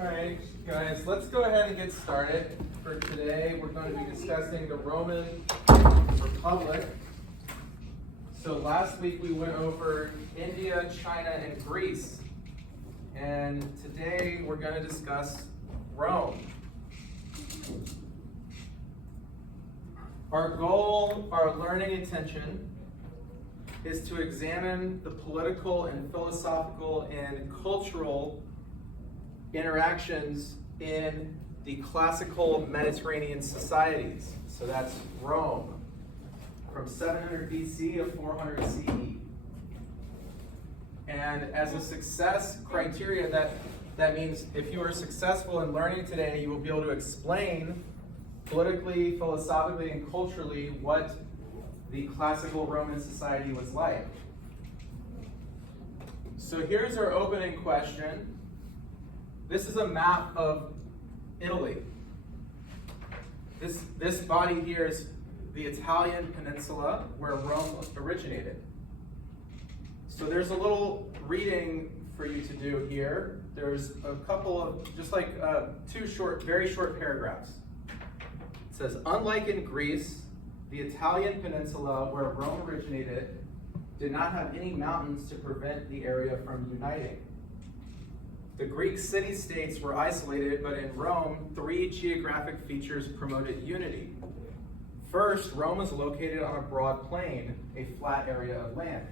Alright, guys, let's go ahead and get started. For today, we're going to be discussing the Roman Republic. So last week we went over India, China, and Greece. And today we're going to discuss Rome. Our goal, our learning intention, is to examine the political and philosophical and cultural interactions in the classical Mediterranean societies. So that's Rome, from 700 BC to 400 CE. And as a success criteria, that means if you are successful in learning today, you will be able to explain politically, philosophically, and culturally what the classical Roman society was like. So here's our opening question. This is a map of Italy. This body here is the Italian peninsula where Rome originated. So there's a little reading for you to do here. There's a couple of, just like two very short paragraphs. It says, unlike in Greece, the Italian peninsula where Rome originated did not have any mountains to prevent the area from uniting. The Greek city-states were isolated, but in Rome, three geographic features promoted unity. First, Rome was located on a broad plain, a flat area of land.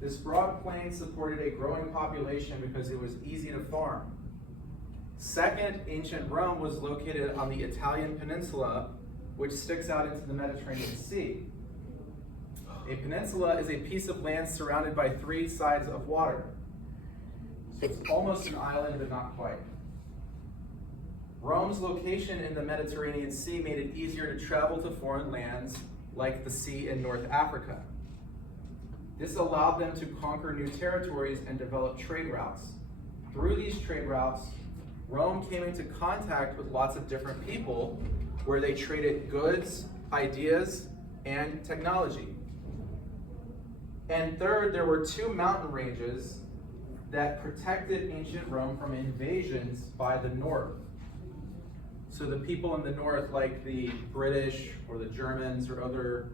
This broad plain supported a growing population because it was easy to farm. Second, ancient Rome was located on the Italian peninsula, which sticks out into the Mediterranean Sea. A peninsula is a piece of land surrounded by three sides of water. So it's almost an island, but not quite. Rome's location in the Mediterranean Sea made it easier to travel to foreign lands like the sea in North Africa. This allowed them to conquer new territories and develop trade routes. Through these trade routes, Rome came into contact with lots of different people where they traded goods, ideas, and technology. And third, there were two mountain ranges that protected ancient Rome from invasions by the north. So the people in the north, like the British or the Germans or other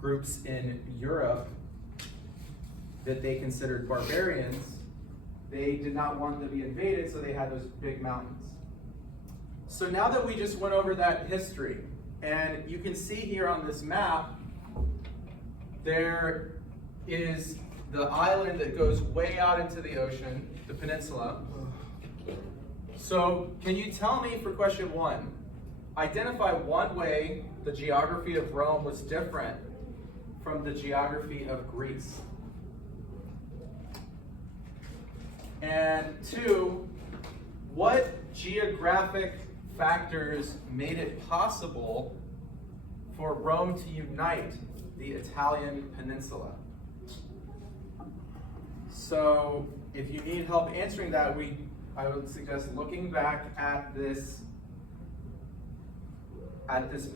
groups in Europe that they considered barbarians, they did not want them to be invaded, so they had those big mountains. So now that we just went over that history, and you can see here on this map, there is the island that goes way out into the ocean, the peninsula. So can you tell me, for question one, identify one way the geography of Rome was different from the geography of Greece? And two, what geographic factors made it possible for Rome to unite the Italian peninsula? So if you need help answering that, I would suggest looking back at this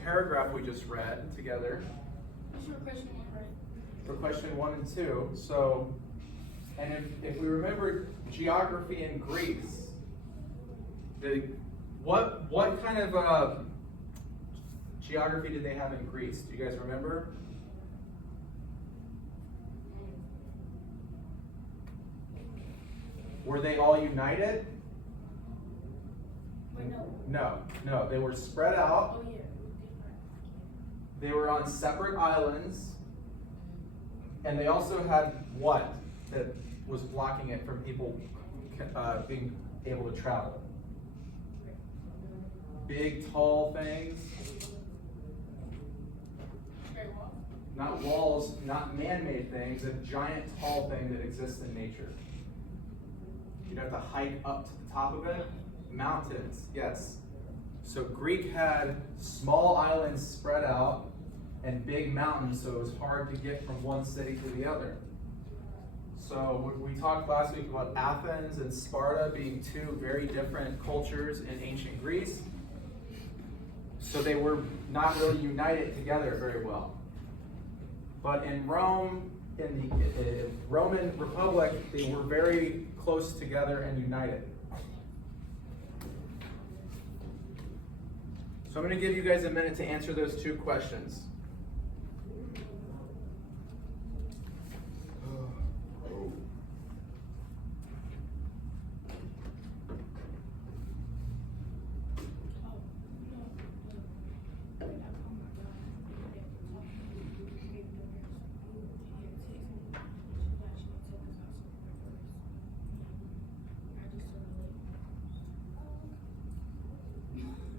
paragraph we just read together. For question one, right? For question 1 and 2. So, and if we remember geography in Greece, what kind of geography did they have in Greece? Do you guys remember? Were they all united? Wait, no. No. They were spread out. Oh, yeah. They were on separate islands. And they also had what that was blocking it from people being able to travel? Big, tall things. Not walls, not man-made things, a giant, tall thing that exists in nature. You'd have to hike up to the top of it. Mountains, yes. So Greek had small islands spread out and big mountains, so it was hard to get from one city to the other. So we talked last week about Athens and Sparta being two very different cultures in ancient Greece. So they were not really united together very well. But in Rome, in the Roman Republic, they were very close together and united. So I'm going to give you guys a minute to answer those two questions.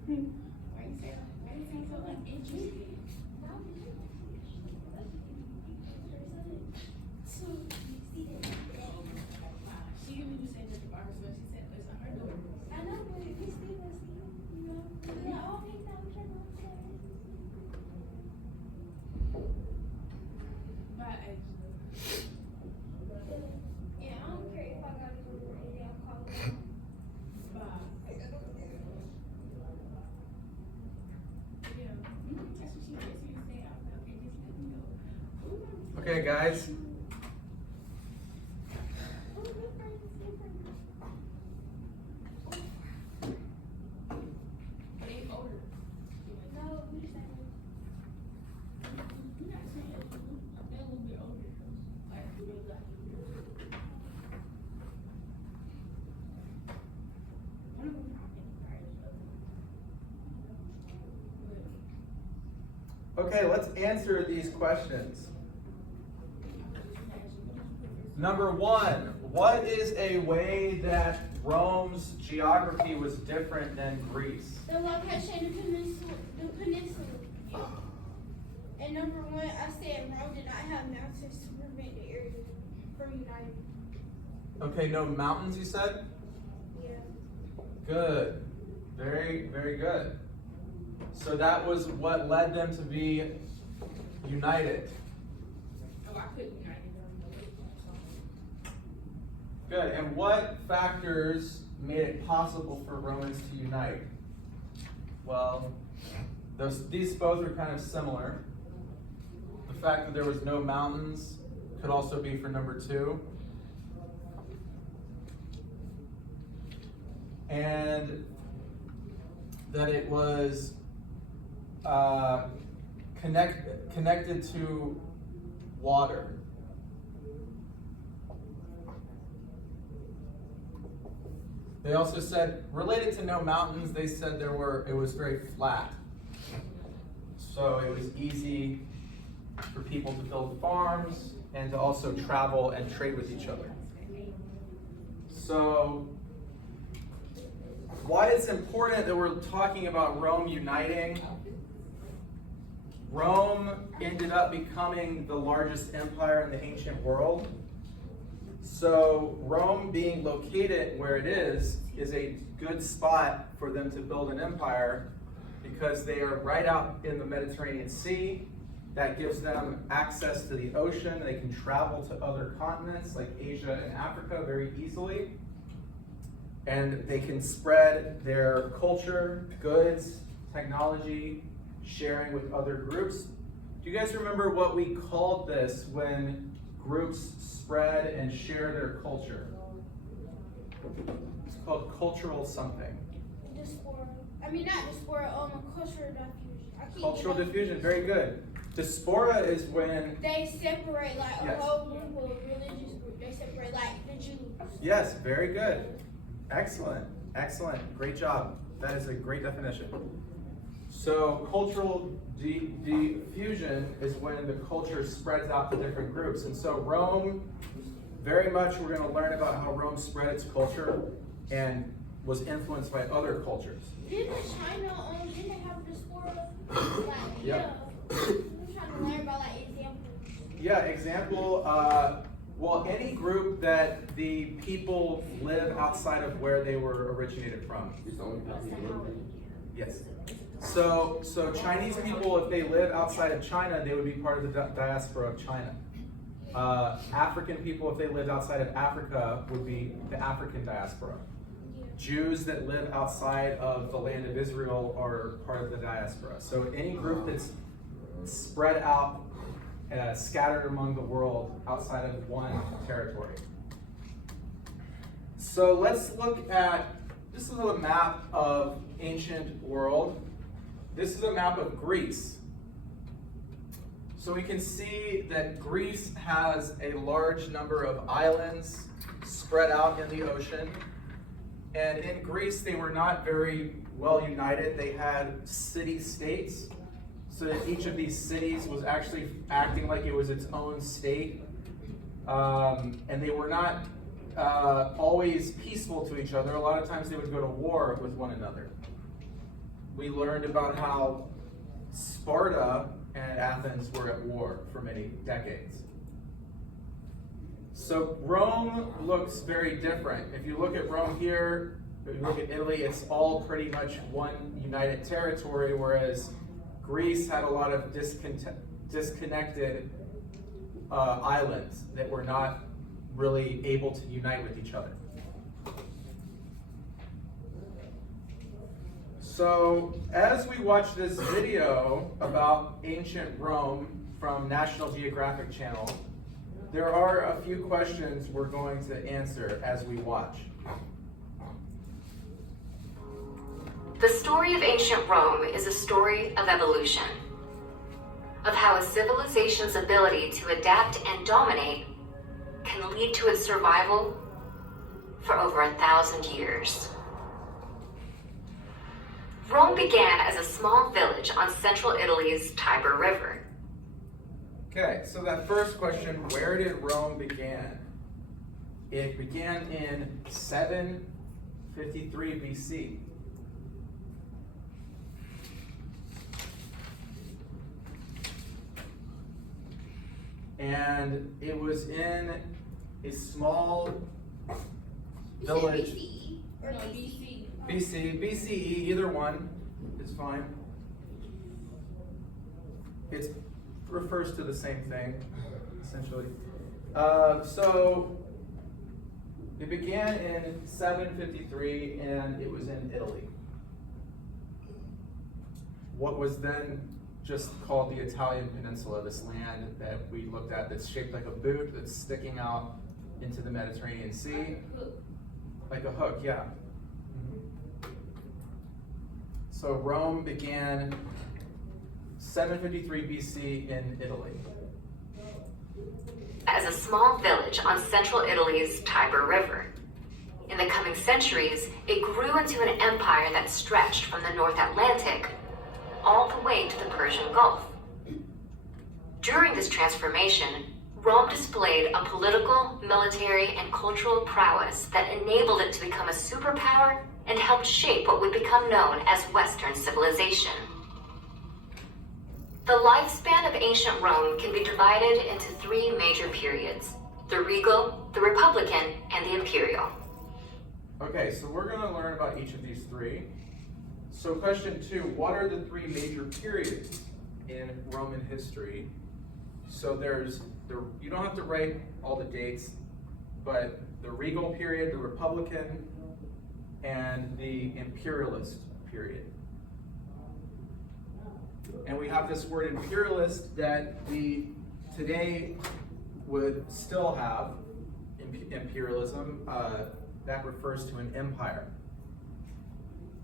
Why you saying so uninterested? She didn't even say that the bar, so she said it's on her door. I know, but if you still gonna see him, you know, yeah, okay, now we can go upstairs. Bye. Yeah, I don't care if I gotta go to the AM college. Bye. Yeah, that's what she said. She was saying, okay, just let me know. Okay, guys. But they older. No, we said it. You're not saying they're a little bit older. Like, they're like. One of them Okay, let's answer these questions. Number one, what is a way that Rome's geography was different than Greece? The location, the peninsula. And number one, I said Rome did not have mountains to prevent the area from uniting. Okay, no mountains, you said? Yeah. Good. Very, very good. So that was what led them to be united. Oh, I couldn't unite them. Good. And what factors made it possible for Romans to unite? Well, these both are kind of similar. The fact that there was no mountains could also be for number two. And that it was connected to water. They also said, related to no mountains, they said it was very flat. So it was easy for people to build farms and to also travel and trade with each other. So why it's important that we're talking about Rome uniting? Rome ended up becoming the largest empire in the ancient world. So Rome being located where it is a good spot for them to build an empire because they are right out in the Mediterranean Sea. That gives them access to the ocean. They can travel to other continents like Asia and Africa very easily. And they can spread their culture, goods, technology, sharing with other groups. Do you guys remember what we called this when groups spread and share their culture? It's called cultural something. Diaspora. I mean, not diaspora, cultural diffusion. Cultural diffusion, very good. Diaspora is when... They separate, like, Yes. a whole group of religious group. They separate, like, the Jews. Yes, very good. Excellent, excellent, great job. That is a great definition. So cultural diffusion is when the culture spreads out to different groups. And so Rome, very much we're going to learn about how Rome spread its culture and was influenced by other cultures. Didn't China, didn't they have diaspora? Like, Yep. I'm trying to learn about, like, examples. Yeah, example, well, any group that the people live outside of where they were originated from. Yes. So Chinese people, if they live outside of China, they would be part of the diaspora of China. African people, if they lived outside of Africa, would be the African diaspora. Jews that live outside of the land of Israel are part of the diaspora. So any group that's spread out, scattered among the world outside of one territory. So let's look at, this is a map of ancient world. This is a map of Greece. So we can see that Greece has a large number of islands spread out in the ocean. And in Greece, they were not very well united. They had city-states, so that each of these cities was actually acting like it was its own state. And they were not always peaceful to each other. A lot of times they would go to war with one another. We learned about how Sparta and Athens were at war for many decades. So Rome looks very different. If you look at Rome here, if you look at Italy, it's all pretty much one united territory, whereas Greece had a lot of disconnected islands that were not really able to unite with each other. So as we watch this video about ancient Rome from National Geographic Channel, there are a few questions we're going to answer as we watch. The story of ancient Rome is a story of evolution, of how a civilization's ability to adapt and dominate can lead to its survival for over 1,000 years. Rome began as a small village on central Italy's Tiber River. Okay, so that first question, where did Rome begin? It began in 753 BC. And it was in a small village. BCE or No, BC? BC. BCE, either one is fine. It refers to the same thing, essentially. So it began in 753 and it was in Italy. What was then just called the Italian Peninsula, this land that we looked at that's shaped like a boot that's sticking out into the Mediterranean Sea. Like a hook, yeah. So Rome began 753 BC in Italy. As a small village on central Italy's Tiber River. In the coming centuries, it grew into an empire that stretched from the North Atlantic all the way to the Persian Gulf. During this transformation, Rome displayed a political, military, and cultural prowess that enabled it to become a superpower and helped shape what would become known as Western civilization. The lifespan of ancient Rome can be divided into three major periods: the regal, the republican, and the imperial. Okay, so we're going to learn about each of these three. So question 2, what are the three major periods in Roman history? So you don't have to write all the dates, but the regal period, the republican, and the imperialist period. And we have this word imperialist that we today would still have imperialism. That refers to an empire.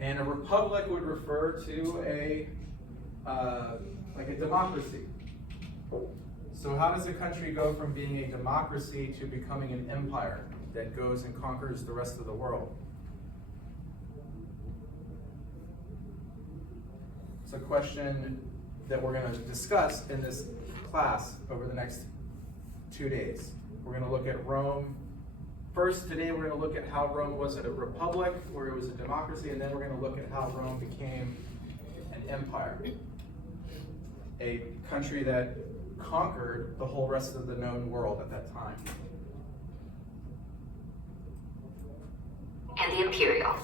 And a republic would refer to like a democracy. So how does a country go from being a democracy to becoming an empire that goes and conquers the rest of the world? It's a question that we're going to discuss in this class over the next 2 days. We're going to look at Rome. First, today we're going to look at how Rome wasn't a republic, where it was a democracy, and then we're going to look at how Rome became an empire. A country that conquered the whole rest of the known world at that time. And the imperial.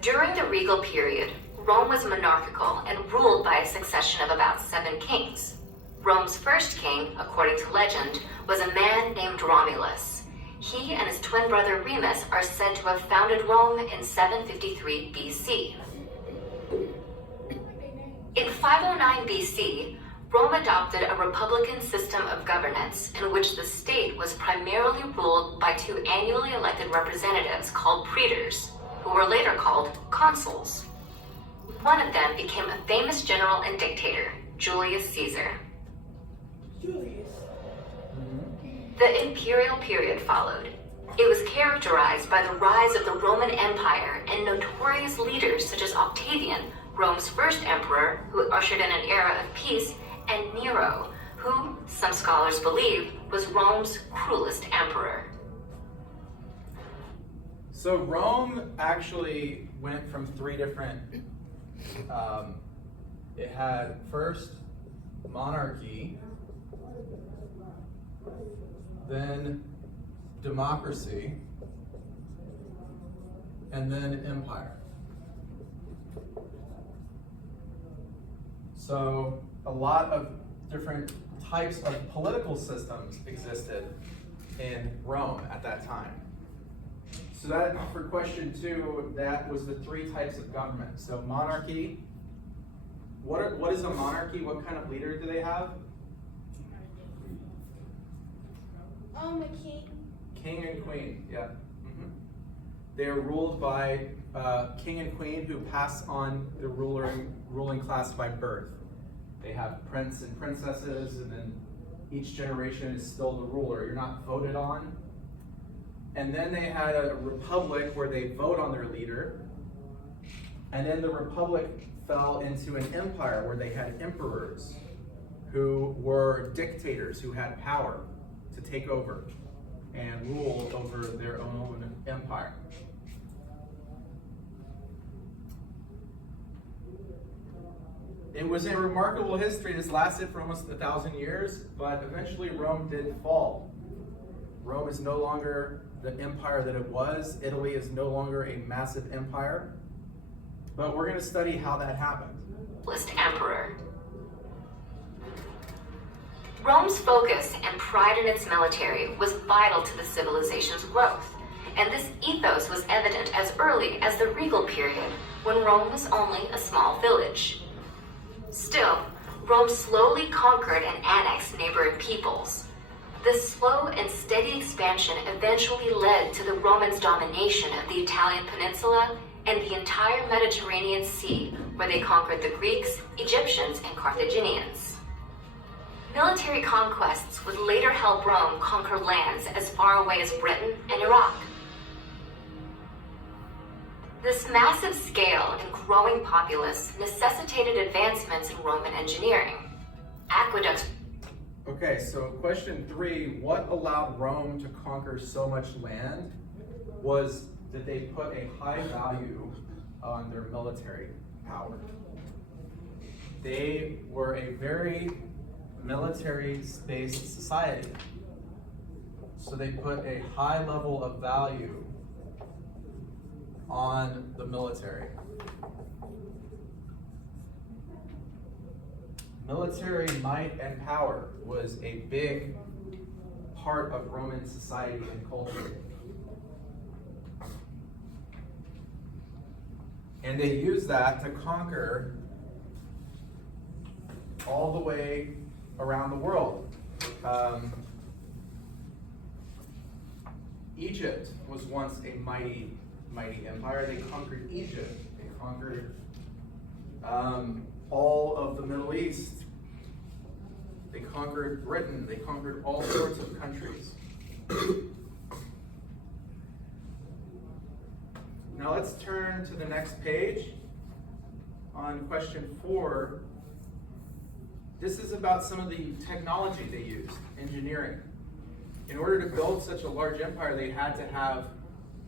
During the regal period, Rome was monarchical and ruled by a succession of about 7 kings. Rome's first king, according to legend, was a man named Romulus. He and his twin brother Remus are said to have founded Rome in 753 BC. In 509 BC, Rome adopted a republican system of governance in which the state was primarily ruled by 2 annually elected representatives called praetors, who were later called consuls. One of them became a famous general and dictator, Julius Caesar. Julius. The imperial period followed. It was characterized by the rise of the Roman Empire and notorious leaders such as Octavian, Rome's first emperor, who ushered in an era of peace, and Nero, who, some scholars believe, was Rome's cruelest emperor. So Rome actually went from three different, it had first monarchy, then democracy, and then empire. So a lot of different types of political systems existed in Rome at that time. So that, for question 2, that was the 3 types of government. So monarchy, what is a monarchy? What kind of leader do they have? A king. King and queen, yeah. They are ruled by king and queen who pass on the ruling class by birth. They have prince and princesses, and then each generation is still the ruler. You're not voted on. And then they had a republic where they vote on their leader. And then the republic fell into an empire where they had emperors who were dictators who had power to take over and rule over their own empire. It was a remarkable history. This lasted for almost 1,000 years, but eventually Rome did fall. Rome is no longer the empire that it was. Italy is no longer a massive empire. But we're going to study how that happened. Emperor. Rome's focus and pride in its military was vital to the civilization's growth, and this ethos was evident as early as the regal period, when Rome was only a small village. Still, Rome slowly conquered and annexed neighboring peoples. This slow and steady expansion eventually led to the Romans' domination of the Italian peninsula and the entire Mediterranean Sea, where they conquered the Greeks, Egyptians, and Carthaginians. Military conquests would later help Rome conquer lands as far away as Britain and Iraq. This massive scale and growing populace necessitated advancements in Roman engineering. Aqueducts. Okay, so question 3, what allowed Rome to conquer so much land was that they put a high value on their military power. They were a very military-based society. So they put a high level of value on the military. Military might and power was a big part of Roman society and culture. And they used that to conquer all the way around the world. Egypt was once a mighty empire. They conquered Egypt. They conquered all of the Middle East. They conquered Britain. They conquered all sorts of countries. Now let's turn to the next page on question 4. This is about some of the technology they used, engineering. In order to build such a large empire, they had to have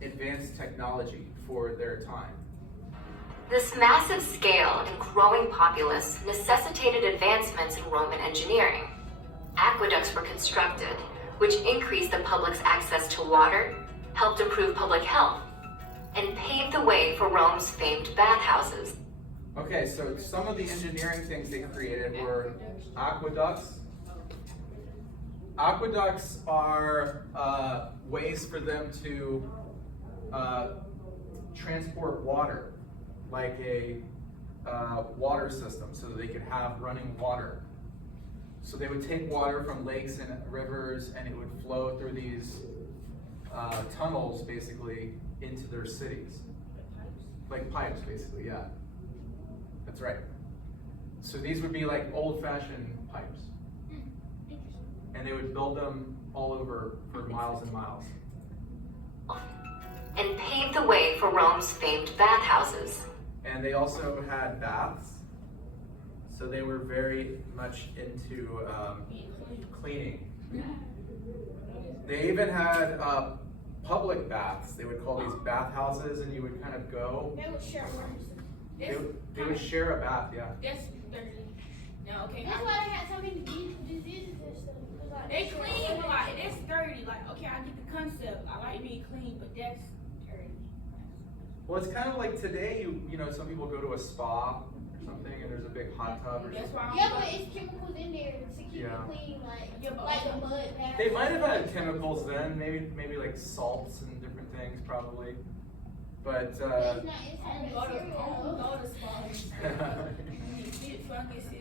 advanced technology for their time. This massive scale and growing populace necessitated advancements in Roman engineering. Aqueducts were constructed, which increased the public's access to water, helped improve public health, and paved the way for Rome's famed bathhouses. Okay, so some of the engineering things they created were aqueducts. Aqueducts are ways for them to transport water, like a water system, so that they could have running water. So they would take water from lakes and rivers, and it would flow through these tunnels, basically, into their cities. Like pipes, basically, yeah. That's right. So these would be like old-fashioned pipes. And they would build them all over for miles and miles. And paved the way for Rome's famed bathhouses. And they also had baths. So they were very much into cleaning. They even had public baths. They would call these bathhouses, and you would kind of go. They would share words. They would share a bath, yeah. That's dirty. No, okay. That's why they had so many diseases and stuff. 'Cause, like, They share clean, words. but like that's dirty. Like, okay, I get the concept. I like being clean, but that's dirty. Well, it's kind of like today. You know, some people go to a spa or something, and there's a big hot tub or That's something. why I'm Yeah, but it's chemicals in there to keep Yeah. it clean, like Yeah, but like the mud bath. They might have had chemicals then, maybe like salts and different things, probably. But It's not I inside don't that go to cereal. spas. Get funguses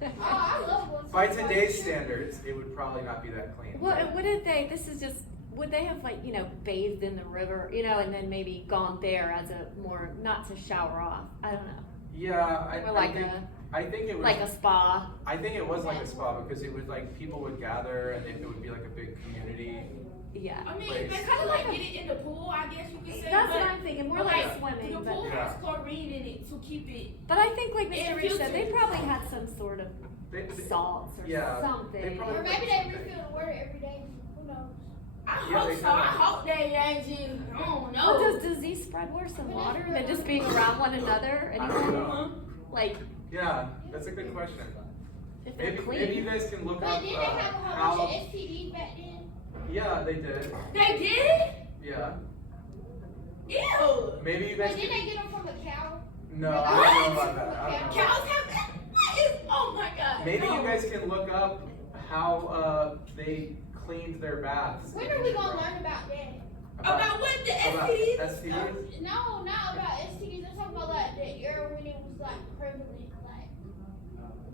and Oh, I love going to by the spa. today's standards, it would probably not be that clean. What did they, this is just, would they have like, bathed in the river, and then maybe gone there as a more, not to shower off? I don't know. Yeah, Or like I think it was. like a spa. I think it was like a spa because it would like people would gather and it would be like a big community. Yeah. I mean, Place. they kind of like get it in the pool, I guess you could say. That's but what I'm thinking, more but like Yeah. swimming. the But, pool Yeah. has chlorine in it to keep it. but I think like It Mr. Rich said, they filters. probably had some sort of They- salts or Yeah, they something. probably- Or maybe they refill the water every day. Who knows? I Yeah, hope they so. I kinda- hope they just, I don't know. Well, does disease spread worse than water than just being around one another? I don't Anyway? know. Like, Yeah, that's a good question. if they're Maybe clean. you guys can look But up didn't they have a whole bunch how. of STDs back then? Yeah, they did. They did? Yeah. Ew. Maybe you But guys didn't they can. get them from a cow? No, I don't know about that. I don't know. Cows have that? What is, oh my god. Maybe no. you guys can look up how they cleaned their baths. When in are we ancient gonna Rome. learn about that? About what the About STDs? STDs? No, not about STDs. I'm talking about like the era when it was like prevalent,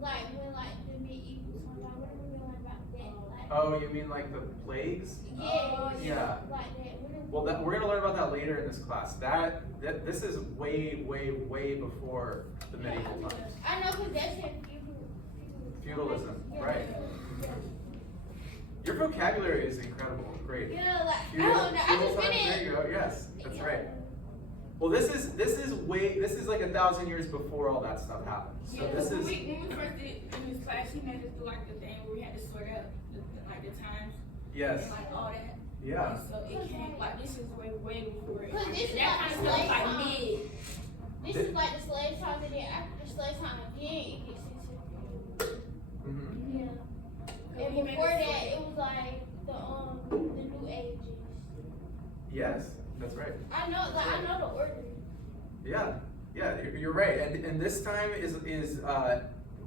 like when like the medieval times. Like, when are we gonna learn about that? Like, Oh, you mean like the plagues? yeah, Yeah. like that. When are we- Well, we're gonna learn about that later in this class. This is way before the medieval times. I know because that's in Feudalism, Yeah. right? Your vocabulary is incredible. Great. Yeah, like Feudal- I don't know. I feudal just been times, there in. you go. Yes, that's right. Well, this is like 1,000 years before all that stuff happened. So Yeah, this when is we first did in this class, he made us do like the thing where we had to sort out like the times yes, and like all that. yeah. And so it came like this is way before it. Look, this is That like kind of the stuff slave like time. mid. This is like the slave time, and then after the slave time again, it gets into hmm yeah. And He made before us that, sort it was like the New Ages. Yes, that's right. I know the order. Yeah, you're right. And this time is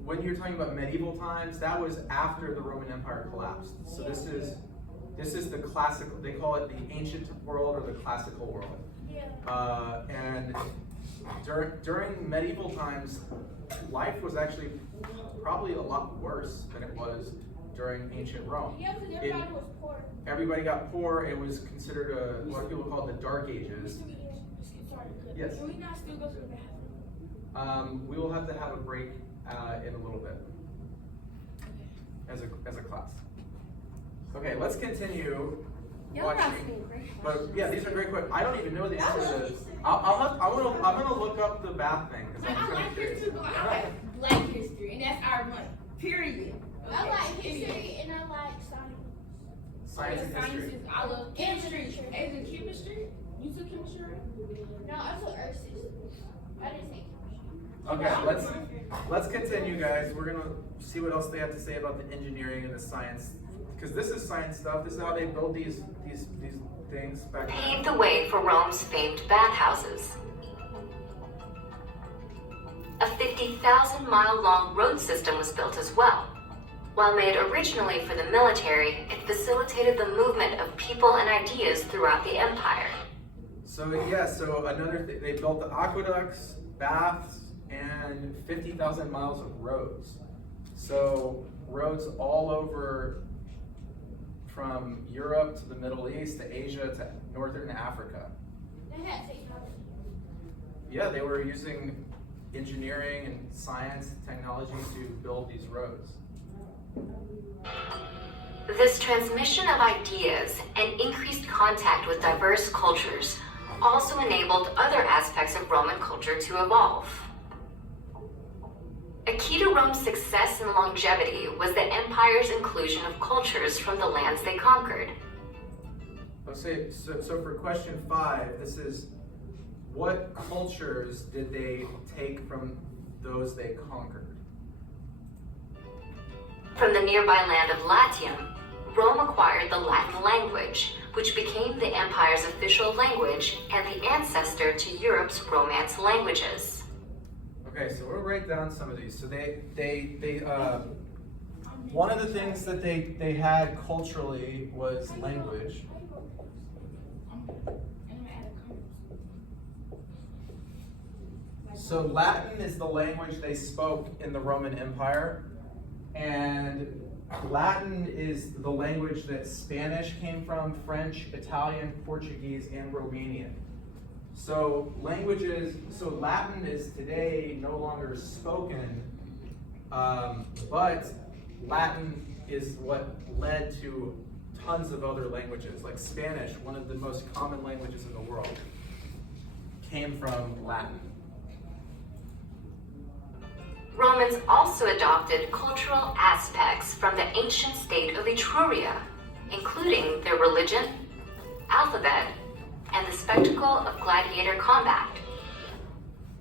when you're talking about medieval times, that was after the Roman Empire collapsed. So this is the classical. They call it the ancient world or the classical world. Yeah. And during medieval times, life was actually probably a lot worse than it was during ancient Rome. Yeah, because everybody was poor. Everybody got poor. It was considered what people call the Dark Ages. Sorry. Yes. Can we not still go to the bathroom? We will have to have a break in a little bit as a class. Okay, let's continue Y'all are watching. asking great But questions. yeah, these are great questions. I don't even know the I answer love to this. history. I'm gonna look up the bath thing because Like, I'm I kind like of curious. history, but I like black history, and that's our money. Period. I Okay, like period. history and I like science. Science and history. Sciences, I love chemistry. literature. As in chemistry? You took chemistry, right? No, I took earth systems. I didn't take chemistry. Okay, let's continue, guys. We're gonna see what else they have to say about the engineering and the science, because this is science stuff. This is how they build these things back then. Paved the way for Rome's famed bathhouses. A 50,000-mile-long road system was built as well. While made originally for the military, it facilitated the movement of people and ideas throughout the empire. So yeah, so another thing, they built the aqueducts, baths, and 50,000 miles of roads. So roads all over from Europe to the Middle East to Asia to Northern Africa. They had technology. Yeah, they were using engineering and science and technology to build these roads. This transmission of ideas and increased contact with diverse cultures also enabled other aspects of Roman culture to evolve. A key to Rome's success and longevity was the empire's inclusion of cultures from the lands they conquered. So for question 5, this is, what cultures did they take from those they conquered? From the nearby land of Latium, Rome acquired the Latin language, which became the empire's official language and the ancestor to Europe's Romance languages. Okay, so we'll write down some of these. So one of the things that they had culturally was language. So Latin is the language they spoke in the Roman Empire, and Latin is the language that Spanish came from, French, Italian, Portuguese, and Romanian. So Latin is today no longer spoken, but Latin is what led to tons of other languages, like Spanish, one of the most common languages in the world, came from Latin. Romans also adopted cultural aspects from the ancient state of Etruria, including their religion, alphabet, and the spectacle of gladiator combat.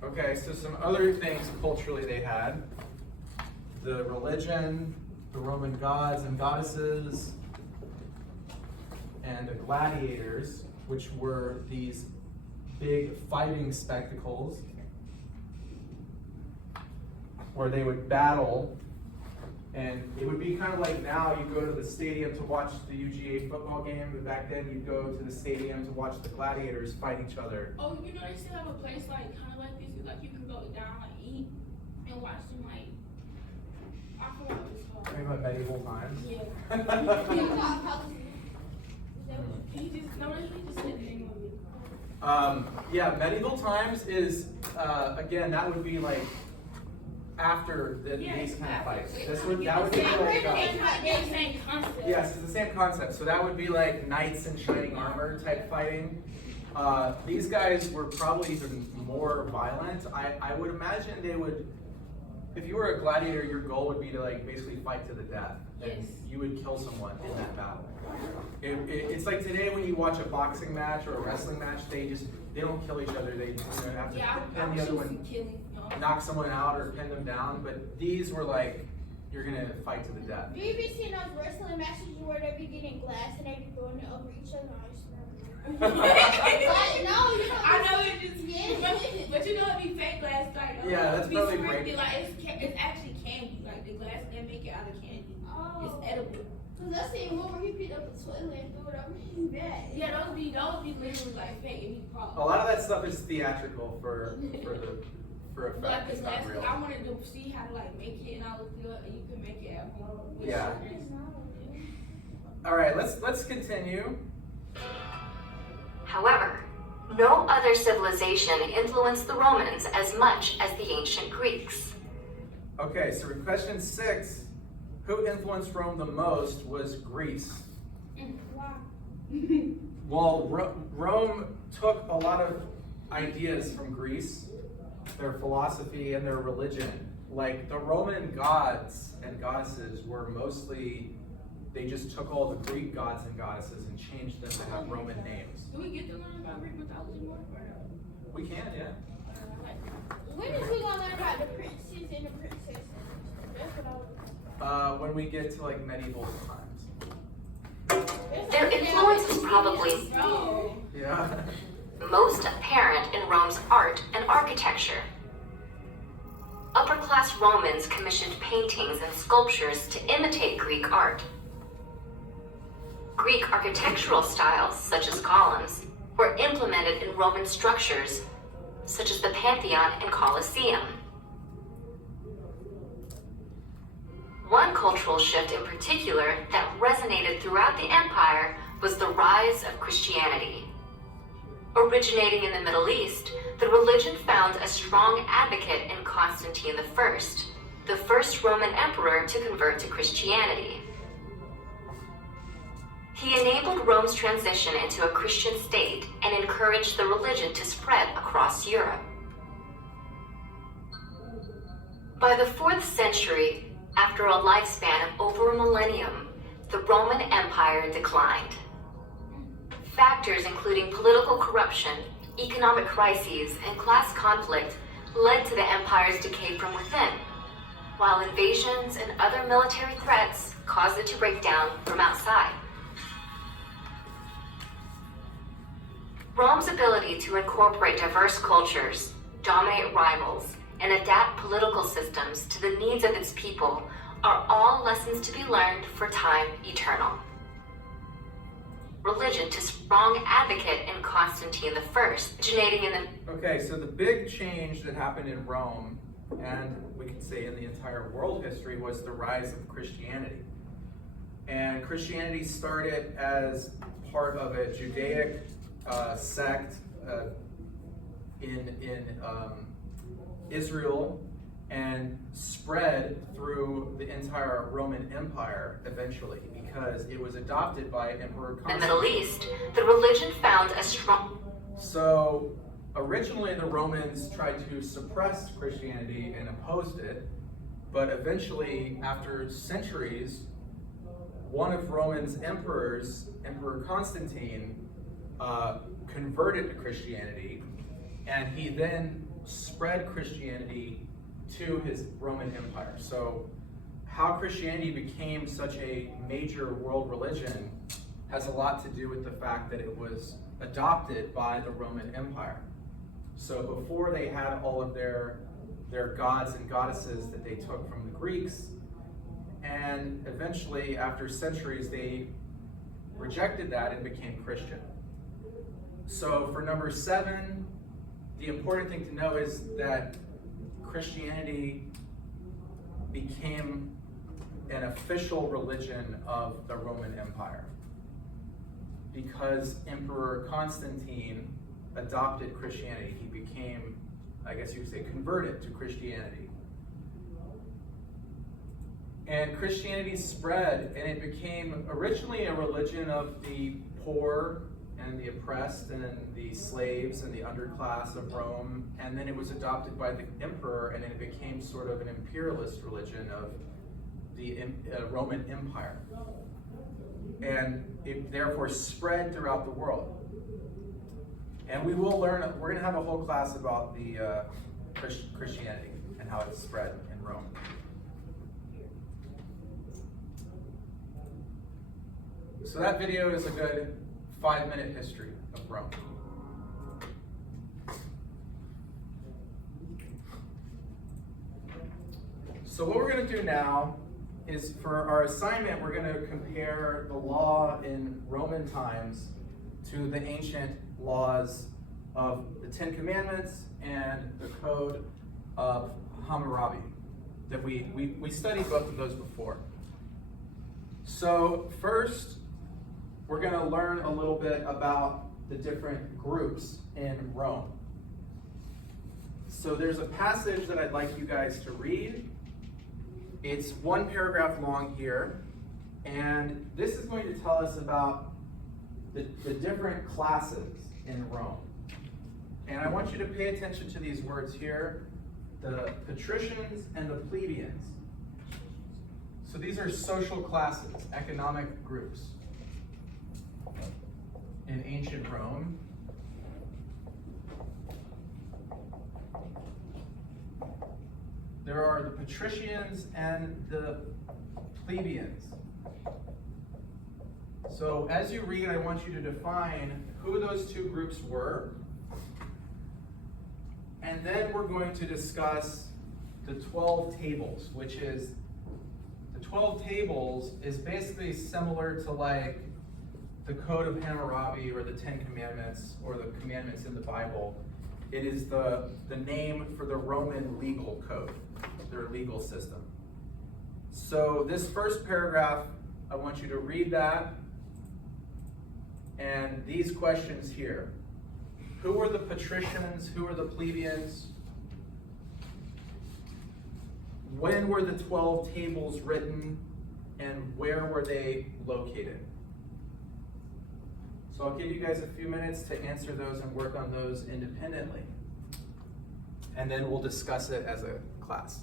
Okay, so some other things culturally they had: the religion, the Roman gods and goddesses, and the gladiators, which were these big fighting spectacles where they would battle, and it would be kind of like now you go to the stadium to watch the UGA football game, but back then you'd go to the stadium to watch the gladiators fight each other. Oh, you know they still have a place like kind of like this. Like you can go down, like eat, and watch them like. I forgot what it's called. Talking about medieval times. Yeah. He just said the name of it. Yeah, medieval times is, again, that would be like after these kind of fights. That would be like, It's the same concept. yes, it's the same concept. So that would be like knights in shining armor type fighting. These guys were probably even more violent. I would imagine they would, if you were a gladiator, your goal would be to like basically fight to the death. And Yes. you would kill someone in that battle. It's like today when you watch a boxing match or a wrestling match, they don't kill each other. They have to Yeah, I pin the wish other it was one, killing. knock someone out or pin them down. But these were like, you're gonna fight to the death. Do you ever see those wrestling matches where they be getting glass and they be throwing it over each other? I No, you know. know it just Yeah. but you know it be fake glass like Yeah, that's be probably scripted, great. like it's actually candy, like the glass they make it out of candy. Oh. It's edible. Cause I seen one where he picked up a toilet and threw it over his back. Yeah, those be literally like fake and he pop. A lot of that stuff is theatrical for effect. Like It's the not glass, real. I wanted to see how to like make it and I looked it up and you can make it at home. with Yeah. sugars. All right, let's continue. However, no other civilization influenced the Romans as much as the ancient Greeks. Okay, so for question 6, who influenced Rome the most was Greece. Wow. Well, Rome took a lot of ideas from Greece, their philosophy and their religion. Like the Roman gods and goddesses were mostly, they just took all the Greek gods and goddesses and changed them to have Roman names. Do we get to learn about Greek mythology more? We can, yeah. When is we gonna learn about the princes and the princesses? That's what I was. When we get to like medieval times. Their influence was probably No. Yeah. most apparent in Rome's art and architecture. Upper-class Romans commissioned paintings and sculptures to imitate Greek art. Greek architectural styles, such as columns, were implemented in Roman structures, such as the Pantheon and Colosseum. One cultural shift in particular that resonated throughout the empire was the rise of Christianity. Originating in the Middle East, the religion found a strong advocate in Constantine I, the first Roman emperor to convert to Christianity. He enabled Rome's transition into a Christian state and encouraged the religion to spread across Europe. By the 4th century, after a lifespan of over a millennium, the Roman Empire declined. Factors including political corruption, economic crises, and class conflict led to the empire's decay from within, while invasions and other military threats caused it to break down from outside. Rome's ability to incorporate diverse cultures, dominate rivals, and adapt political systems to the needs of its people are all lessons to be learned for time eternal. Religion to strong advocate in Constantine I, originating in the... Okay, so the big change that happened in Rome, and we could say in the entire world history, was the rise of Christianity. And Christianity started as part of a Judaic sect in Israel and spread through the entire Roman Empire eventually, because it was adopted by Emperor Constantine. In the Middle East, the religion found a strong... So originally the Romans tried to suppress Christianity and opposed it, but eventually, after centuries, one of Rome's emperors, Emperor Constantine, converted to Christianity, and he then spread Christianity to his Roman Empire. So how Christianity became such a major world religion has a lot to do with the fact that it was adopted by the Roman Empire. So before they had all of their gods and goddesses that they took from the Greeks, and eventually after centuries they rejected that and became Christian. So for number 7, the important thing to know is that Christianity became an official religion of the Roman Empire because Emperor Constantine adopted Christianity. He became, I guess you would say, converted to Christianity. And Christianity spread, and it became originally a religion of the poor and the oppressed and the slaves and the underclass of Rome, and then it was adopted by the emperor, and it became sort of an imperialist religion of the Roman Empire. And it therefore spread throughout the world. And we will learn, we're going to have a whole class about the Christianity and how it spread in Rome. So that video is a good 5-minute history of Rome. So what we're going to do now is, for our assignment, we're going to compare the law in Roman times to the ancient laws of the Ten Commandments and the Code of Hammurabi. That we studied both of those before. So first, we're going to learn a little bit about the different groups in Rome. So there's a passage that I'd like you guys to read. It's 1 paragraph long here, and this is going to tell us about the different classes in Rome. And I want you to pay attention to these words here, the patricians and the plebeians. So these are social classes, economic groups in ancient Rome. There are the patricians and the plebeians. So as you read, I want you to define who those two groups were. And then we're going to discuss the 12 tables, which is, the 12 tables is basically similar to like the Code of Hammurabi or the Ten Commandments or the commandments in the Bible. It is the name for the Roman legal code, their legal system. So this first paragraph, I want you to read that, and these questions here. Who were the patricians? Who were the plebeians? When were the 12 tables written, and where were they located? So I'll give you guys a few minutes to answer those and work on those independently. And then we'll discuss it as a class.